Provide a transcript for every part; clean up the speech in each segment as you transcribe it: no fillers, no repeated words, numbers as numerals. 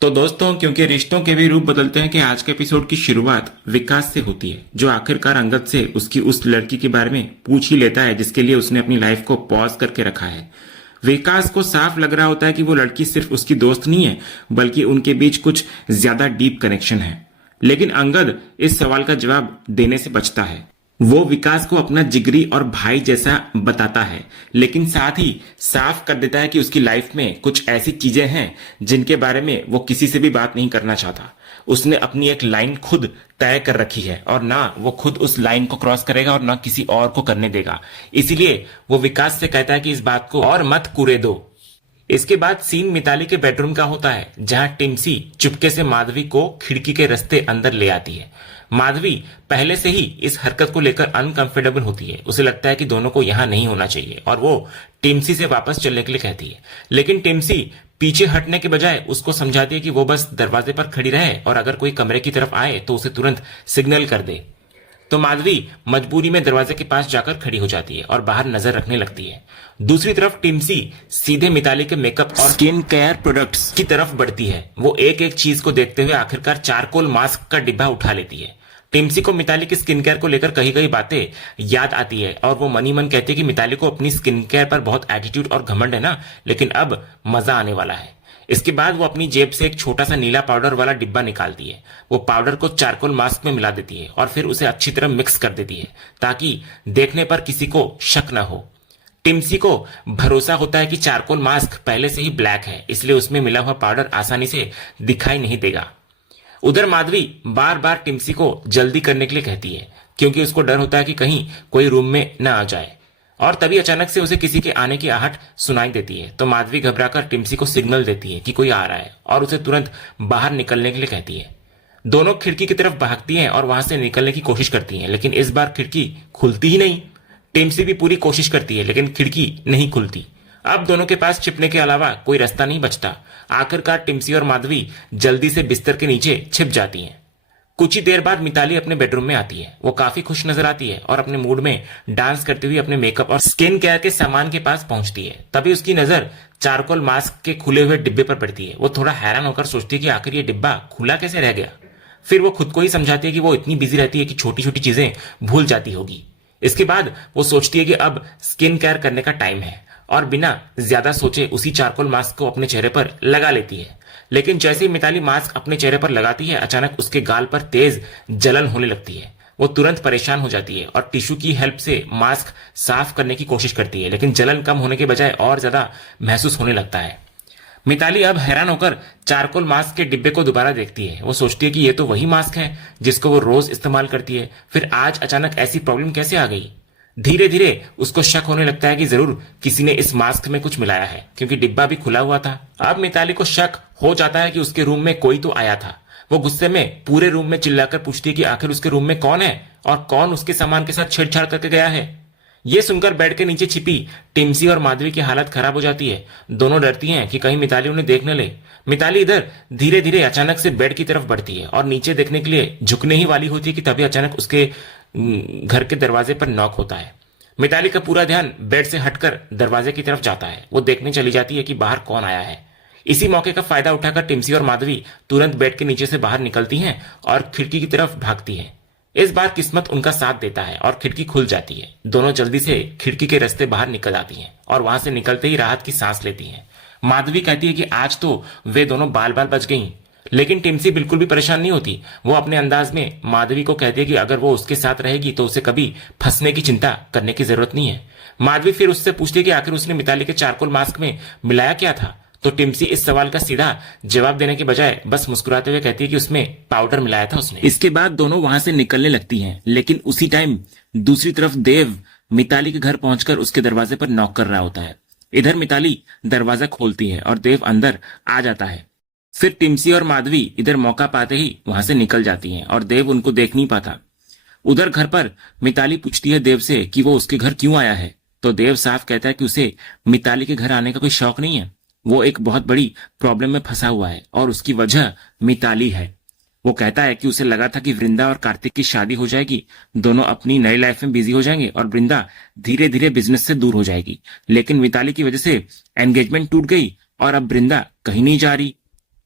तो दोस्तों, क्योंकि रिश्तों के भी रूप बदलते हैं कि आज के एपिसोड की शुरुआत विकास से होती है, जो आखिरकार अंगद से उसकी उस लड़की के बारे में पूछ ही लेता है जिसके लिए उसने अपनी लाइफ को पॉज करके रखा है। विकास को साफ लग रहा होता है कि वो लड़की सिर्फ उसकी दोस्त नहीं है, बल्कि उनके बीच कुछ ज्यादा डीप कनेक्शन है। लेकिन अंगद इस सवाल का जवाब देने से बचता है। वो विकास को अपना जिगरी और भाई जैसा बताता है, लेकिन साथ ही साफ कर देता है कि उसकी लाइफ में कुछ ऐसी चीजें हैं जिनके बारे में वो किसी से भी बात नहीं करना चाहता। उसने अपनी एक लाइन खुद तय कर रखी है और ना वो खुद उस लाइन को क्रॉस करेगा और ना किसी और को करने देगा। इसीलिए वो विकास से कहता है कि इस बात को और मत कुरे दो। इसके बाद सीन मिताली के बेडरूम का होता है, जहां टिम्सी चुपके से माधवी को खिड़की के रास्ते अंदर ले आती है। माधवी पहले से ही इस हरकत को लेकर अनकंफर्टेबल होती है। उसे लगता है कि दोनों को यहां नहीं होना चाहिए और वो टिम्सी से वापस चलने के लिए कहती है, लेकिन टिम्सी पीछे हटने के बजाय उसको समझाती है कि वो बस दरवाजे पर खड़ी रहे और अगर कोई कमरे की तरफ आए तो उसे तुरंत सिग्नल कर दे। तो माधवी मजबूरी में दरवाजे के पास जाकर खड़ी हो जाती है और बाहर नजर रखने लगती है। दूसरी तरफ टिम्सी सीधे मिताली के मेकअप और स्किन केयर प्रोडक्ट्स की तरफ बढ़ती है। वो एक एक चीज को देखते हुए आखिरकार चारकोल मास्क का डिब्बा उठा लेती है। टिम्सी को मिताली की स्किन केयर को लेकर कही गई बातें याद आती है और वो मनी मन कहती है कि मिताली को अपनी स्किन केयर पर बहुत एटीट्यूड और घमंड है ना, लेकिन अब मजा आने वाला है। इसके बाद वो अपनी जेब से एक छोटा सा नीला पाउडर वाला डिब्बा निकालती है। वो पाउडर को चारकोल मास्क में मिला देती है और फिर उसे अच्छी तरह मिक्स कर देती है ताकि देखने पर किसी को शक न हो। टिम्सी को भरोसा होता है कि चारकोल मास्क पहले से ही ब्लैक है, इसलिए उसमें मिला हुआ पाउडर आसानी से दिखाई नहीं देगा। उधर माधवी बार बार टिम्सी को जल्दी करने के लिए कहती है, क्योंकि उसको डर होता है कि कहीं कोई रूम में न आ जाए। और तभी अचानक से उसे किसी के आने की आहट सुनाई देती है। तो माधवी घबराकर टिम्सी को सिग्नल देती है कि कोई आ रहा है और उसे तुरंत बाहर निकलने के लिए कहती है। दोनों खिड़की की तरफ भागती हैं और वहां से निकलने की कोशिश करती हैं, लेकिन इस बार खिड़की खुलती ही नहीं। टिम्सी भी पूरी कोशिश करती है, लेकिन खिड़की नहीं खुलती। अब दोनों के पास छिपने के अलावा कोई रास्ता नहीं बचता। आखिरकार टिम्सी और माधवी जल्दी से बिस्तर के नीचे छिप जाती हैं। कुछ ही देर बाद मिताली अपने बेडरूम में आती है। वो काफी खुश नजर आती है और अपने मूड में डांस करती हुई अपने मेकअप और स्किन केयर के सामान के पास पहुंचती है। तभी उसकी नजर चारकोल मास्क के खुले हुए डिब्बे पर पड़ती है। वो थोड़ा हैरान होकर सोचती है कि आखिर ये डिब्बा खुला कैसे रह गया। फिर वो खुद को ही समझाती है कि वो इतनी बिजी रहती है कि छोटी छोटी चीजें भूल जाती होगी। इसके बाद वो सोचती है कि अब स्किन केयर करने का टाइम है और बिना ज्यादा सोचे उसी चारकोल मास्क को अपने चेहरे पर लगा लेती है। लेकिन जैसे ही मिताली मास्क अपने चेहरे पर लगाती है, अचानक उसके गाल पर तेज जलन होने लगती है। वो तुरंत परेशान हो जाती है और टिश्यू की हेल्प से मास्क साफ करने की कोशिश करती है, लेकिन जलन कम होने के बजाय और ज्यादा महसूस होने लगता है। मिताली अब हैरान होकर चारकोल मास्क के डिब्बे को दोबारा देखती है। वो सोचती है कि ये तो वही मास्क है जिसको वो रोज इस्तेमाल करती है, फिर आज अचानक ऐसी प्रॉब्लम कैसे आ गई। धीरे धीरे उसको शक होने लगता है कि जरूर किसी ने इस मास्क में कुछ मिलाया है, क्योंकि डिब्बा भी खुला हुआ था। अब मिताली को शक हो जाता है कि उसके रूम में कोई तो आया था। वो गुस्से में पूरे रूम में चिल्लाकर पूछती है कि आखिर उसके रूम में कौन है और कौन उसके सामान के साथ छेड़छाड़ करके गया है। ये सुनकर बेड के नीचे छिपी टिम्सी और माधवी की हालत खराब हो जाती है। दोनों डरती हैं कि कहीं मिताली उन्हें देख न ले। मिताली इधर धीरे धीरे अचानक से बेड की तरफ बढ़ती है और नीचे देखने के लिए झुकने ही वाली होती है कि तभी अचानक उसके घर के दरवाजे पर नॉक होता है। मिताली का पूरा ध्यान बेड से हटकर दरवाजे की तरफ जाता है। वो देखने चली जाती है कि बाहर कौन आया है। इसी मौके का फायदा उठाकर टिम्सी और माधवी तुरंत बेड के नीचे से बाहर निकलती हैं और खिड़की की तरफ भागती हैं। इस बार किस्मत उनका साथ देता है और खिड़की खुल जाती है। दोनों जल्दी से खिड़की के रास्ते बाहर निकल आती हैं और वहां से निकलते ही राहत की सांस लेती हैं। माधवी कहती है कि आज तो वे दोनों बाल बाल बच गईं। लेकिन टिम्सी बिल्कुल भी परेशान नहीं होती। वो अपने अंदाज में माधवी को कहती है कि अगर वो उसके साथ रहेगी तो उसे कभी फंसने की चिंता करने की जरूरत नहीं है। माधवी फिर उससे पूछती है कि आखिर उसने मिताली के चारकोल मास्क में मिलाया क्या था। तो टिम्सी इस सवाल का सीधा जवाब देने के बजाय बस मुस्कुराते हुए कहती है कि उसमें पाउडर मिलाया था उसने। इसके बाद दोनों वहां से निकलने लगती हैं, लेकिन उसी टाइम दूसरी तरफ देव मिताली के घर पहुंचकर उसके दरवाजे पर नॉक कर रहा होता है। इधर मिताली दरवाजा खोलती है और देव अंदर आ जाता है। फिर टिम्सी और माधवी इधर मौका पाते ही वहां से निकल जाती हैं और देव उनको देख नहीं पाता। उधर घर पर मिताली पूछती है देव से कि वो उसके घर क्यों आया है। तो देव साफ कहता है कि उसे मिताली के घर आने का कोई शौक नहीं है। वो एक बहुत बड़ी प्रॉब्लम में फंसा हुआ है और उसकी वजह मिताली है। वो कहता है कि उसे लगा था कि वृंदा और कार्तिक की शादी हो जाएगी, दोनों अपनी नई लाइफ में बिजी हो जाएंगे और वृंदा धीरे धीरे बिजनेस से दूर हो जाएगी। लेकिन मिताली की वजह से एंगेजमेंट टूट गई और अब वृंदा कहीं नहीं जा रही।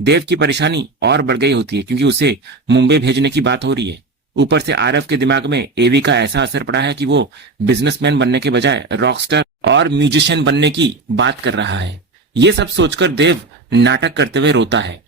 देव की परेशानी और बढ़ गई होती है क्योंकि उसे मुंबई भेजने की बात हो रही है। ऊपर से आरव के दिमाग में एवी का ऐसा असर पड़ा है कि वो बिजनेसमैन बनने के बजाय रॉकस्टार और म्यूजिशियन बनने की बात कर रहा है। ये सब सोचकर देव नाटक करते हुए रोता है,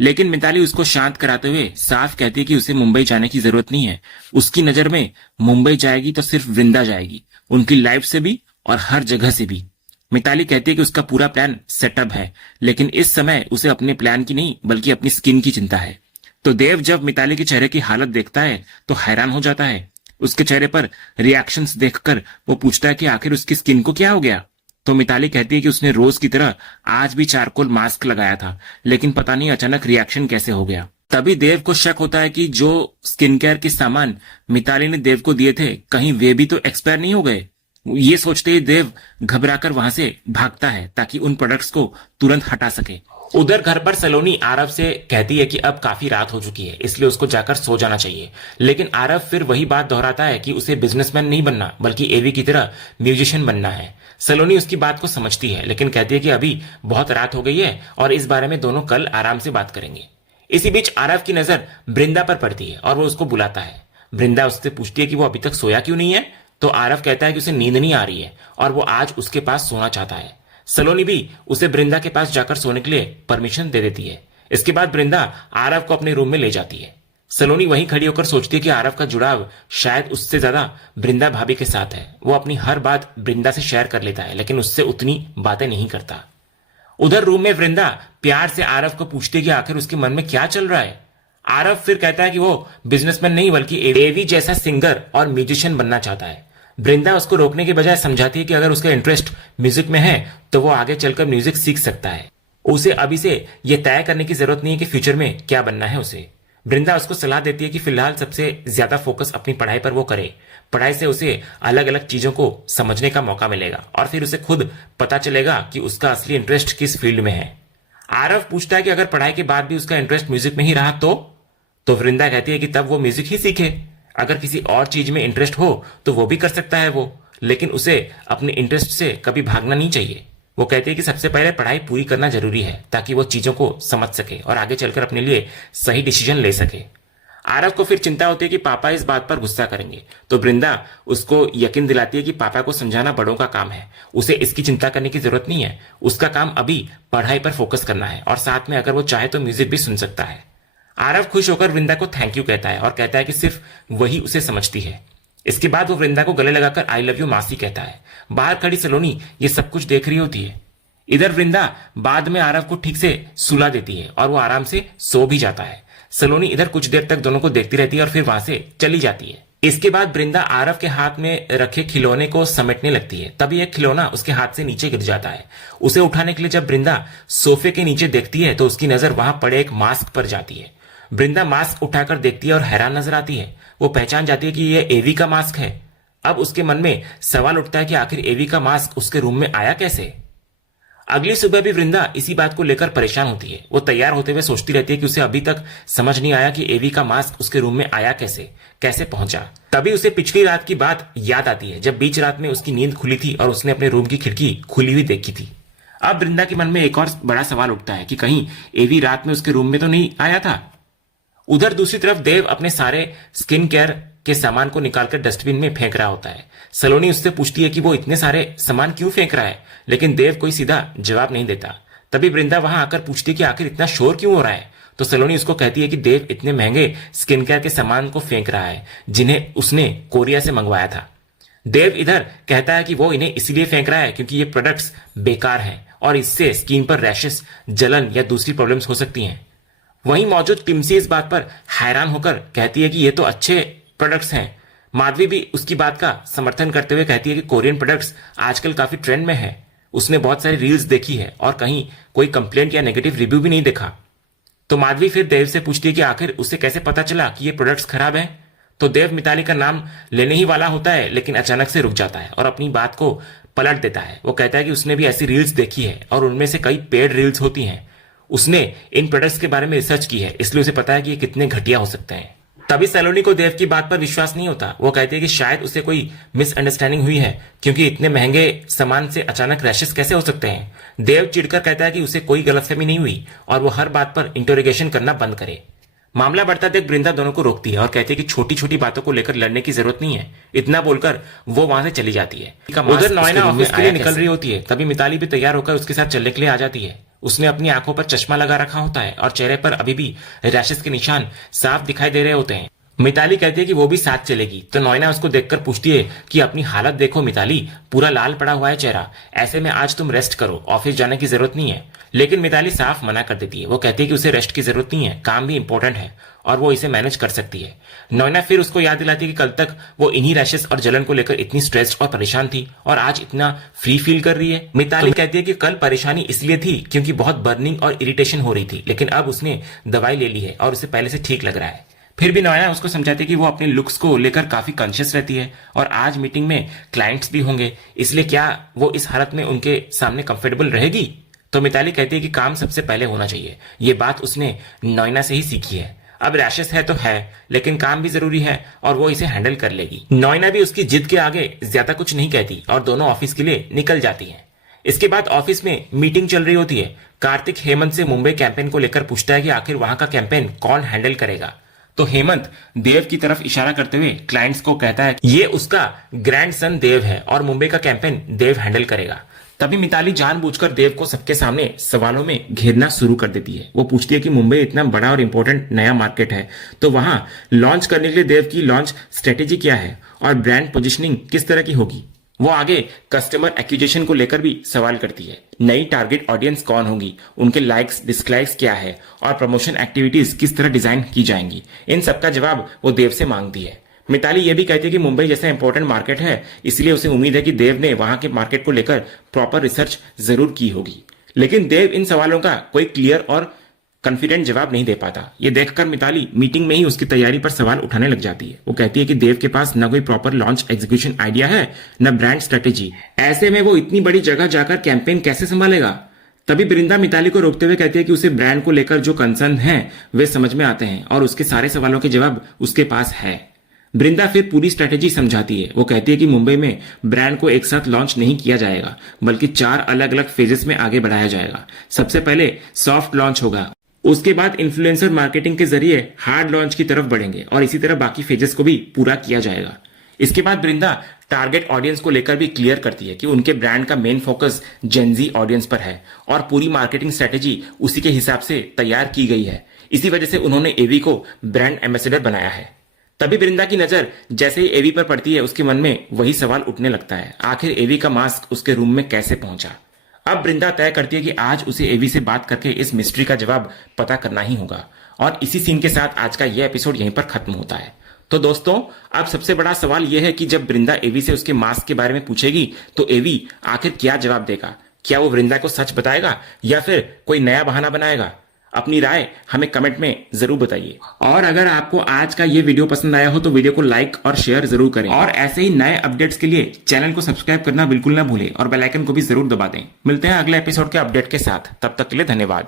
लेकिन मिताली उसको शांत कराते हुए साफ कहती है कि उसे मुंबई जाने की जरूरत नहीं है। उसकी नजर में मुंबई जाएगी तो सिर्फ वृंदा जाएगी, उनकी लाइफ से भी और हर जगह से भी। मिताली कहती है कि उसका पूरा प्लान सेटअप है, लेकिन इस समय उसे अपने प्लान की नहीं बल्कि अपनी स्किन की चिंता है। तो देव जब मिताली के चेहरे की हालत देखता है तो हैरान हो जाता है। उसके चेहरे पर रिएक्शंस देखकर वो पूछता है कि आखिर उसकी स्किन को क्या हो गया। तो मिताली कहती है कि उसने रोज की तरह आज भी चारकोल मास्क लगाया था, लेकिन पता नहीं अचानक रिएक्शन कैसे हो गया। तभी देव को शक होता है कि जो स्किन केयर के सामान मिताली ने देव को दिए थे कहीं वे भी तो एक्सपायर नहीं हो गए। ये सोचते ही देव घबराकर वहां से भागता है ताकि उन प्रोडक्ट्स को तुरंत हटा सके। उधर घर पर सलोनी आरव से कहती है कि अब काफी रात हो चुकी है, इसलिए उसको जाकर सो जाना चाहिए। लेकिन आरव फिर वही बात दोहराता है कि उसे बिजनेसमैन नहीं बनना बल्कि एवी की तरह म्यूजिशियन बनना है। सलोनी उसकी बात को समझती है, लेकिन कहती है कि अभी बहुत रात हो गई है और इस बारे में दोनों कल आराम से बात करेंगे। इसी बीच आरव की नजर बृंदा पर पड़ती है और वो उसको बुलाता है। बृंदा उससे पूछती है कि वो अभी तक सोया क्यों नहीं है। तो आरव कहता है कि उसे नींद नहीं आ रही है और वो आज उसके पास सोना चाहता है। सलोनी भी उसे बृंदा के पास जाकर सोने के लिए परमिशन दे देती है। इसके बाद बृंदा आरव को अपने रूम में ले जाती है। सलोनी वहीं खड़ी होकर सोचती है कि आरव का जुड़ाव शायद उससे ज्यादा बृंदा भाभी के साथ है। वो अपनी हर बात बृंदा से शेयर कर लेता है, लेकिन उससे उतनी बातें नहीं करता। उधर रूम में वृंदा प्यार से आरव को पूछती है कि आखिर उसके मन में क्या चल रहा है। आरव फिर कहता है कि वो बिजनेसमैन नहीं बल्कि एवी जैसा सिंगर और म्यूजिशियन बनना चाहता है। बृंदा उसको रोकने के बजाय समझाती है कि अगर उसका इंटरेस्ट म्यूजिक में है तो वो आगे चलकर म्यूजिक सीख सकता है। उसे अभी से ये तय करने की जरूरत नहीं है कि फ्यूचर में क्या बनना है उसे। बृंदा उसको सलाह देती है कि फिलहाल सबसे ज्यादा फोकस अपनी पढ़ाई पर वो करे। पढ़ाई से उसे अलग अलग चीजों को समझने का मौका मिलेगा और फिर उसे खुद पता चलेगा कि उसका असली इंटरेस्ट किस फील्ड में है। आरव पूछता है कि अगर पढ़ाई के बाद भी उसका इंटरेस्ट म्यूजिक में ही रहा तो वृंदा कहती है कि तब वो म्यूजिक ही सीखे। अगर किसी और चीज में इंटरेस्ट हो तो वो भी कर सकता है वो, लेकिन उसे अपने इंटरेस्ट से कभी भागना नहीं चाहिए। वो कहती है कि सबसे पहले पढ़ाई पूरी करना जरूरी है ताकि वो चीजों को समझ सके और आगे चलकर अपने लिए सही डिसीजन ले सके। आरव को फिर चिंता होती है कि पापा इस बात पर गुस्सा करेंगे, तो बृंदा उसको यकीन दिलाती है कि पापा को समझाना बड़ों का काम है, उसे इसकी चिंता करने की जरूरत नहीं है। उसका काम अभी पढ़ाई पर फोकस करना है और साथ में अगर वो चाहे तो म्यूजिक भी सुन सकता है। आरव खुश होकर वृंदा को थैंक यू कहता है और कहता है कि सिर्फ वही उसे समझती है। इसके बाद वो वृंदा को गले लगाकर आई लव यू मासी कहता है। बाहर खड़ी सलोनी ये सब कुछ देख रही होती है। इधर वृंदा बाद में आरव को ठीक से सुला देती है और वो आराम से सो भी जाता है। सलोनी इधर कुछ देर तक दोनों को देखती रहती है और फिर वहां से चली जाती है। इसके बाद वृंदा आरव के हाथ में रखे खिलौने को समेटने लगती है। तभी एक खिलौना उसके हाथ से नीचे गिर जाता है। उसे उठाने के लिए जब वृंदा सोफे के नीचे देखती है तो उसकी नजर वहां पड़े एक मास्क पर जाती है। वृंदा मास्क उठाकर देखती है और हैरान नजर आती है। वो पहचान जाती है कि यह एवी का मास्क है। अब उसके मन में सवाल उठता है कि आखिर एवी का मास्क उसके रूम में आया कैसे। अगली सुबह भी वृंदा इसी बात को लेकर परेशान होती है। वो तैयार होते हुए सोचती रहती है कि उसे अभी तक समझ नहीं आया कि एवी का मास्क उसके रूम में आया कैसे, कैसे पहुंचा। तभी उसे पिछली रात की बात याद आती है जब बीच रात में उसकी नींद खुली थी और उसने अपने रूम की खिड़की खुली हुई देखी थी। अब वृंदा के मन में एक और बड़ा सवाल उठता है कि कहीं एवी रात में उसके रूम में तो नहीं आया था। उधर दूसरी तरफ देव अपने सारे स्किन केयर के सामान को निकालकर डस्टबिन में फेंक रहा होता है। सलोनी उससे पूछती है कि वो इतने सारे सामान क्यों फेंक रहा है, लेकिन देव कोई सीधा जवाब नहीं देता। तभी वृंदा वहां आकर पूछती है कि आखिर इतना शोर क्यों हो रहा है। तो सलोनी उसको कहती है कि देव इतने महंगे स्किन केयर के सामान को फेंक रहा है जिन्हें उसने कोरिया से मंगवाया था। देव इधर कहता है कि वो इन्हें इसलिए फेंक रहा है क्योंकि ये प्रोडक्ट्स बेकार हैं और इससे स्किन पर रैशेस, जलन या दूसरी प्रॉब्लम्स हो सकती हैं। वहीं मौजूद टिम्सी इस बात पर हैरान होकर कहती है कि ये तो अच्छे प्रोडक्ट्स हैं। माधवी भी उसकी बात का समर्थन करते हुए कहती है कि कोरियन प्रोडक्ट्स आजकल काफी ट्रेंड में है। उसने बहुत सारी रील्स देखी है और कहीं कोई कंप्लेंट या नेगेटिव रिव्यू भी नहीं देखा। तो माधवी फिर देव से पूछती है कि आखिर उसे कैसे पता चला कि ये प्रोडक्ट्स खराब हैं। तो देव मिताली का नाम लेने ही वाला होता है, लेकिन अचानक से रुक जाता है और अपनी बात को पलट देता है। वो कहता है कि उसने भी ऐसी रील्स देखी है और उनमें से कई पेड रील्स होती हैं। उसने इन प्रोडक्ट्स के बारे में रिसर्च की है, इसलिए उसे पता है कि ये कितने घटिया हो सकते हैं। तभी सलोनी को देव की बात पर विश्वास नहीं होता। वो कहती है कि शायद उसे कोई मिसअंडरस्टैंडिंग हुई है, क्योंकि इतने महंगे सामान से अचानक रैशेस कैसे हो सकते हैं। देव चिढ़कर कहता है कि उसे कोई गलतफहमी नहीं हुई और वो हर बात पर इंटरोगेशन करना बंद करे। मामला बढ़ता देख वृंदा दोनों को रोकती है और कहती है कि छोटी छोटी बातों को लेकर लड़ने की जरूरत नहीं है। इतना बोलकर वो वहां से चली जाती है। उधर नॉयना ऑफिस के लिए निकल रही होती है, तभी मिताली भी तैयार होकर उसके साथ चलने के लिए आ जाती है। उसने अपनी आंखों पर चश्मा लगा रखा होता है और चेहरे पर अभी भी रैशेस के निशान साफ दिखाई दे रहे होते हैं। मिताली कहती है कि वो भी साथ चलेगी, तो नॉयना उसको देखकर पूछती है कि अपनी हालत देखो मिताली, पूरा लाल पड़ा हुआ है चेहरा, ऐसे में आज तुम रेस्ट करो, ऑफिस जाने की जरूरत नहीं है। लेकिन मिताली साफ मना कर देती है। वो कहती है कि उसे रेस्ट की जरूरत नहीं है, काम भी इंपॉर्टेंट है और वो इसे मैनेज कर सकती है। नॉयना फिर उसको याद दिलाती है कि कल तक वो इन्हीं रैशेस और जलन को लेकर इतनी स्ट्रेस्ड और परेशान थी और आज इतना फ्री फील कर रही है। मिताली कहती है कि कल परेशानी इसलिए थी क्योंकि बहुत बर्निंग और इरिटेशन हो रही थी, लेकिन अब उसने दवाई ले ली है और उसे पहले से ठीक लग रहा है। फिर भी नॉयना उसको समझाती है कि वो अपने लुक्स को लेकर काफी कॉन्शियस रहती है और आज मीटिंग में क्लाइंट्स भी होंगे, इसलिए क्या वो इस हालत में उनके सामने कंफर्टेबल रहेगी। तो मिताली कहती है कि काम सबसे पहले होना चाहिए। ये बात उसने नॉयना से ही सीखी है। अब रैशेस है तो है, लेकिन काम भी जरूरी है और वो इसे हैंडल कर लेगी। नॉयना भी उसकी जिद के आगे ज्यादा कुछ नहीं कहती और दोनों ऑफिस के लिए निकल जाती हैं। इसके बाद ऑफिस में मीटिंग चल रही होती है। कार्तिक हेमंत से मुंबई कैंपेन को लेकर पूछता है कि आखिर वहां का कैंपेन कौन हैंडल करेगा। तो हेमंत देव की तरफ इशारा करते हुए क्लाइंट्स को कहता है ये उसका ग्रैंडसन देव है और मुंबई का कैंपेन देव हैंडल करेगा। तभी मिताली जानबूझकर देव को सबके सामने सवालों में घेरना शुरू कर देती है। वो पूछती है कि मुंबई इतना बड़ा और इंपॉर्टेंट नया मार्केट है, तो वहां लॉन्च करने के लिए देव की लॉन्च स्ट्रेटेजी क्या है और ब्रांड पोजिशनिंग किस तरह की होगी। वो आगे कस्टमर एक्विजिशन को लेकर भी सवाल करती है। नई टारगेट ऑडियंस कौन होगी, उनके लाइक्स डिसलाइक्स क्या है और प्रमोशन एक्टिविटीज किस तरह डिजाइन की जाएंगी। इन सबका जवाब वो देव से मांगती है। मिताली ये भी कहती है कि मुंबई जैसा इंपॉर्टेंट मार्केट है, इसलिए उसे उम्मीद है कि देव ने वहां के मार्केट को लेकर प्रॉपर रिसर्च जरूर की होगी। लेकिन देव इन सवालों का कोई क्लियर और कॉन्फिडेंट जवाब नहीं दे पाता। ये देखकर मिताली मीटिंग में ही उसकी तैयारी पर सवाल उठाने लग जाती है। वो कहती है कि देव के पास न कोई प्रॉपर लॉन्च एग्जीक्यूशन आइडिया है, न ब्रांड स्ट्रेटेजी। ऐसे में वो इतनी बड़ी जगह जाकर कैंपेन कैसे संभालेगा। तभी वृंदा मिताली को रोकते हुए कहती है कि उसे ब्रांड को लेकर जो कंसर्न है वे समझ में आते हैं और उसके सारे सवालों के जवाब उसके पास है। वृंदा फिर पूरी स्ट्रेटेजी समझाती है। वो कहती है कि मुंबई में ब्रांड को एक साथ लॉन्च नहीं किया जाएगा, बल्कि 4 अलग अलग फेजेस में आगे बढ़ाया जाएगा। सबसे पहले सॉफ्ट लॉन्च होगा, उसके बाद इन्फ्लुएंसर मार्केटिंग के जरिए हार्ड लॉन्च की तरफ बढ़ेंगे और इसी तरह बाकी फेजेस को भी पूरा किया जाएगा। इसके बाद वृंदा टारगेट ऑडियंस को लेकर भी क्लियर करती है कि उनके ब्रांड का मेन फोकस जेनजी ऑडियंस पर है और पूरी मार्केटिंग स्ट्रेटेजी उसी के हिसाब से तैयार की गई है। इसी वजह से उन्होंने एवी को ब्रांड एम्बेसडर बनाया है। तभी वृंदा की नजर जैसे ही एवी पर पड़ती है, उसके मन में वही सवाल उठने लगता है, आखिर एवी का मास्क उसके रूम में कैसे पहुंचा। अब वृंदा तय करती है कि आज उसे एवी से बात करके इस मिस्ट्री का जवाब पता करना ही होगा। और इसी सीन के साथ आज का यह एपिसोड यहीं पर खत्म होता है। तो दोस्तों, अब सबसे बड़ा सवाल यह है कि जब वृंदा एवी से उसके मास्क के बारे में पूछेगी तो एवी आखिर क्या जवाब देगा। क्या वो वृंदा को सच बताएगा या फिर कोई नया बहाना बनाएगा। अपनी राय हमें कमेंट में जरूर बताइए। और अगर आपको आज का ये वीडियो पसंद आया हो तो वीडियो को लाइक और शेयर जरूर करें और ऐसे ही नए अपडेट्स के लिए चैनल को सब्सक्राइब करना बिल्कुल ना भूलें और बेल आइकन को भी जरूर दबा दें। मिलते हैं अगले एपिसोड के अपडेट के साथ, तब तक के लिए धन्यवाद।